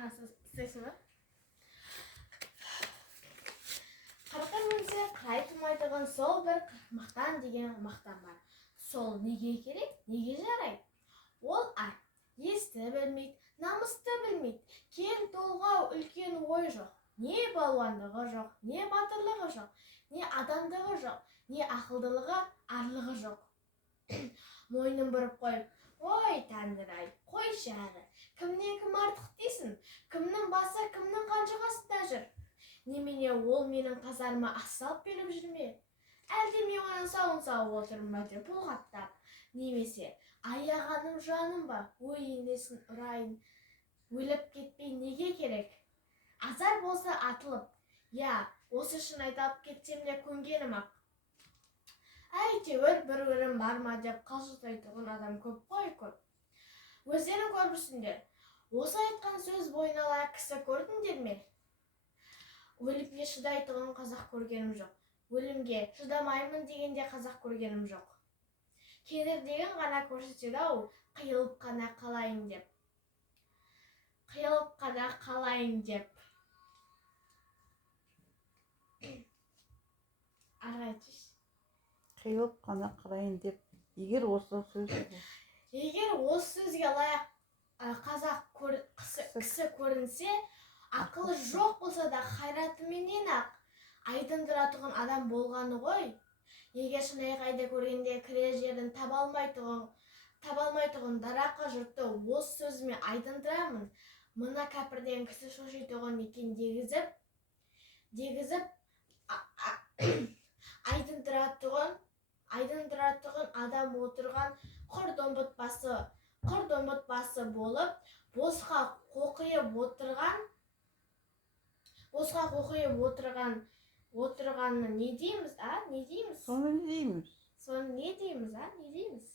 Істейсің ба? Қырқын мінсе қырай тумайтұғын сол бір мақтан деген мақтан бар. Сол неге керек, неге жарайды? Ол есті білмейді, намысты білмейді. Кең толғау үлкен ой жоқ. Не балуандығы жоқ, не батырлығы жоқ, не адамдығы жоқ, не ақылдылығы, арлығы жоқ. Мойнын бұрып қойып, ой Тәңір-ай, қойшы әрі. Кімнен кім артық дейсің? Кімнің басы, кімнің қанжығасында жүр? Немене ол менің қазарыма ас салып беріп жүр ме? Әлде мен оның сауын отырмын ба деп бұлғаттап. Немесе аяғаным жаным ба, ой енесін ұрайын. Өліп кетпей неге керек? Азар болса атылып, я, осы үшін айталып кетсем де көнгенім ақ. Әйтеуір бір өрім бар ма деп қалжыңдайтұғын адам көп қой көп. Өздерің көріпсіңдер. Осы айтқан сөз бойына лайық кісі көрдіңдер ме? Өлімге шыдайтұғын қазақ көргенім жоқ. Өлімге шыдамаймын дегенде қазақ көргенім жоқ. Кеңірдегін ғана көрсетеді-ау, қиылып қана қалайын деп. Қиылып қана қалайын деп. Арайтыш. Қиылып қана қарайын деп. Егер осы сөзге лайық қазақ кісі көрінсе, ақылы жоқ болса да қайратыменен ақ айдындыратұғын адам болғаны ғой. Егер шынай қайда көргенде кірер жерін табалмайтұғын дарақы жұртты осы сөзіме айдындырамын. Мына кәпірден кісі шошитұғын екен дегізіп айдындыратұғын адам отырған құр домбытбасы болып, босқа қоқиып отырғанны не дейміз, не дейміз? Соны не дейміз? Соны не дейміз, не дейміз?